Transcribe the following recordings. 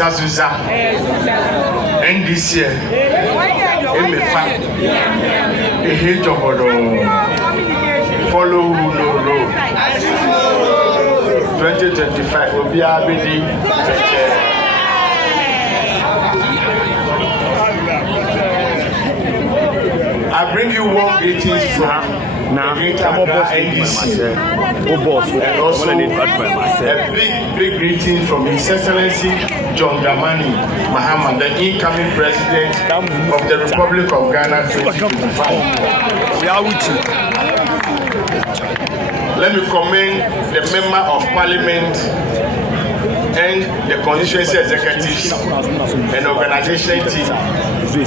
Zazuza NDC Emefa Ehejobodo follow no 2025 Obi Abedi I bring you warm greetings from the Greater Accra NDC and also a big greeting from His Excellency John Dramani Mahama, the incoming President of the Republic of Ghana 2025. Let me commend the Member of Parliament and the constituency executives and organization team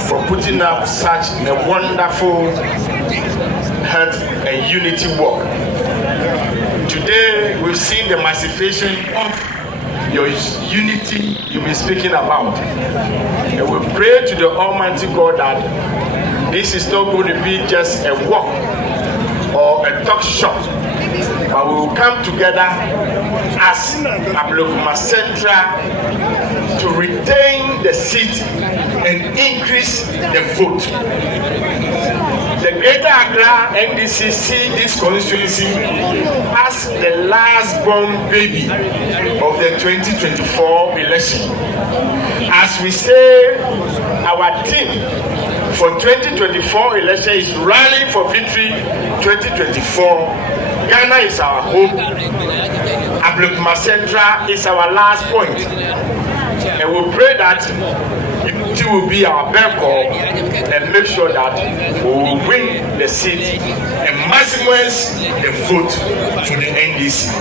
for putting up such a wonderful health and unity work. Today we've seen the massification of your unity you've been speaking about, and we pray to the Almighty God that this is not going to be just a walk or a talk shop, but we will come together as Ablekuma Central to retain the seat and increase the vote. The Greater Accra NDC see this constituency as the last born baby of the 2024 election. As we say, our team for 2024 election is rallying for victory 2024. Ghana is our home. Ablekuma Central is our last point. And we pray that unity will be our back call and make sure that we will win the seat and maximize the vote for the NDC.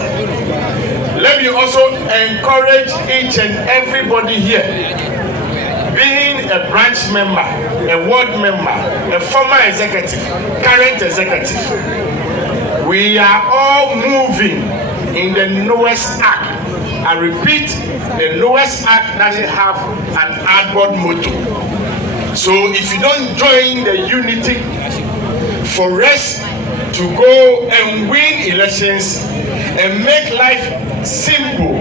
Let me also encourage each and everybody here, being a branch member, a ward member, a former executive, current executive, we are all moving in the newest act. I repeat, the newest act doesn't have an outward motto. So if you don't join the unity for us to go and win elections and make life simple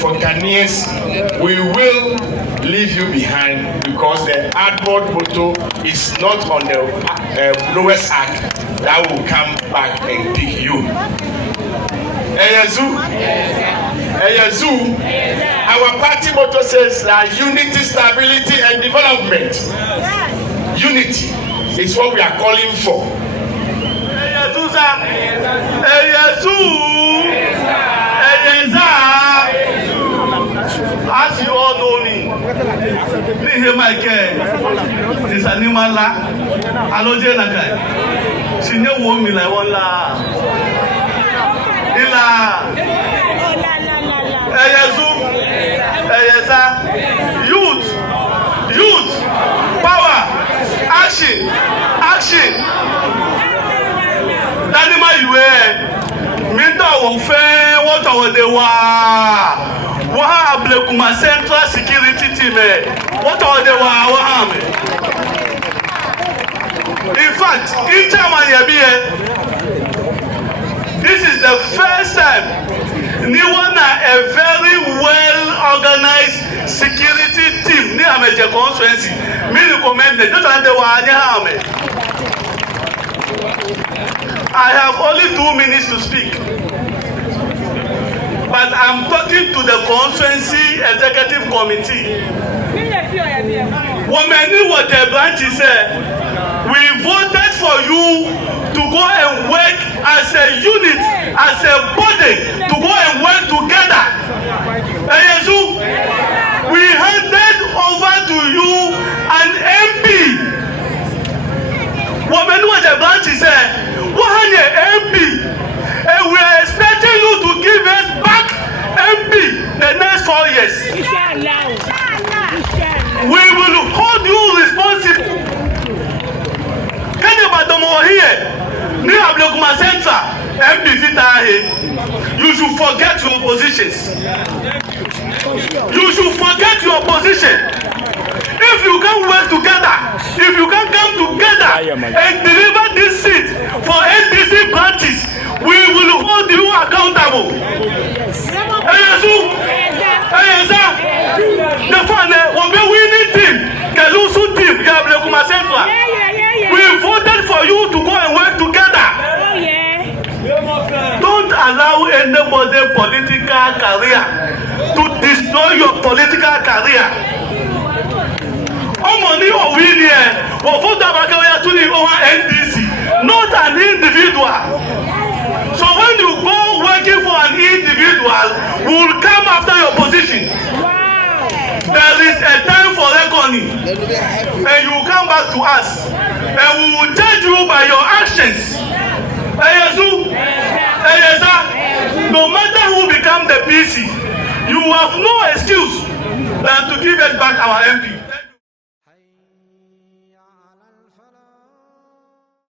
for Ghanaians, we will leave you behind, because the outward motto is not on the lowest act that will come back and pick you. Eyazu, our party motto says that unity, stability, and development. Unity is what we are calling for. As you all know me, is an imala. Aloje nakai. She never won me like one la. Ila. Eyazu. Eyeza. Youth. Power. Action. Danima yue. Minta wonfe. What are they wa? Waha Ablekuma Central Security Team. What are they wa? In fact, in this is the first time Niwana, a very well organized security team, near Major Constituency, me recommended. I have only 2 minutes to speak, but I'm talking to the constituency executive committee. Women, what the branch said, we voted for you to go and work as a unit, as a body, to go and work together. We handed over to you an MP. Women, what the branch said, MP, and we are expecting you to give us back MP the next 4 years. We will hold you responsible. Can you madam here? Near Ablekuma Central, MP Vita, you should forget your positions. You should forget your position. If you can work together, if you can come together and deliver this seat for NDC branches, we will hold you accountable. The Central. We voted for you to go and work together. Don't allow anybody political career to destroy your political career. Omoni Owinie will vote to the NDC, not an individual. So when you go working for an individual, we will come after your position. There is a time for reckoning, and you will come back to us, and we will judge you by your actions. No matter who become the PC, you have no excuse than to give us back our MP.